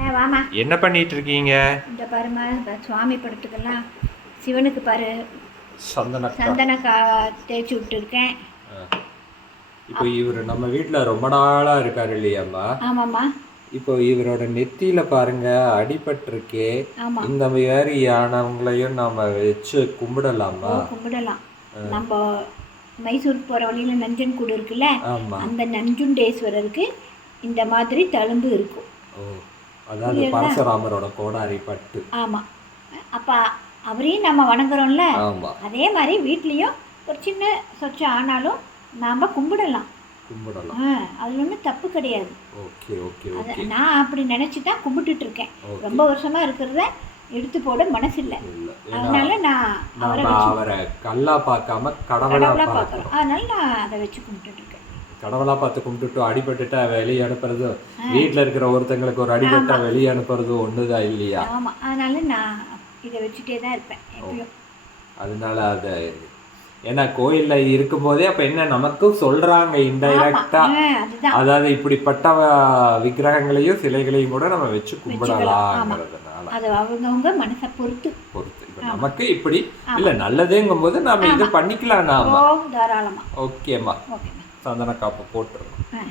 வாமா. என்ன பண்ணிட்டு இருக்கீங்க? இந்த பாருமா, இந்த சுவாமி படத்துக்கெல்லாம் சிவனுக்கு பாரு சந்தன தேய்ச்சி விட்டுருக்கேன். இப்போ இவர் நம்ம வீட்டில் ரொம்ப நாளாக இருக்காரு இல்லையாம்மா? ஆமாம்மா. இப்போ இவரோட நெத்தியில பாருங்க அடிபட்டிருக்கே. இந்த மாதிரியானவங்களையும் நம்ம வச்சு கும்பிடலாமா? கும்பிடலாம். நம்ம மைசூருக்கு போகிற வழியில் நஞ்சன்கூடு இருக்குல்ல, அந்த நஞ்சுண்டேஸ்வரருக்கு இந்த மாதிரி தழும்பு இருக்கும். அதாவது பரசுராமரோட கோடாரி பட்டு. ஆமாம். அப்போ அவரையும் நம்ம வணங்குறோம்ல, அதே மாதிரி வீட்லேயும் ஒரு சின்ன சொச்சம் ஆனாலும் நாம் கும்பிடலாம். அதில் ஒன்றும் தப்பு கிடையாது. நான் அப்படி நினச்சி தான் கும்பிட்டுட்டு இருக்கேன். ரொம்ப வருஷமாக இருக்கிறத எடுத்து போட மனசு இல்லை. அதனால நான் அவரை கல்லா பார்க்காம கடவுளா பார்க்குறேன். அதனால நான் அதை வச்சு கும்பிட்டுட்டு இருக்கேன். கடவுளா பார்த்து கும்பிட்டுட்டு அடிபட்டுட்டா வெளியே அனுப்புறது, வீட்டில் இருக்கிற ஒருத்தங்களுக்கு ஒரு அடிபட்டா வெளியே அனுப்புறது ஒண்ணுதான் இல்லையா? ஆமாம். அதனால நான் இதை வச்சுட்டே தான் இருப்பேன் எப்பயும். அதனால அதை ஏன்னா கோயிலில் இருக்கும்போதே அப்போ என்ன நமக்கும் சொல்கிறாங்க இன்டைரக்டா, அதாவது இப்படிப்பட்ட விக்கிரகங்களையும் சிலைகளையும் கூட நம்ம வச்சு கும்பிடலாம்ங்கிறதுனால அது அவங்கவுங்க மனசை பொறுத்து இப்போ நமக்கு இப்படி இல்லை நல்லதேங்கும் போது நம்ம இதை பண்ணிக்கலாம் நாம தாராளமாக. ஓகேம்மா. சந்தன காப்பு போட்டுருக்கோம்.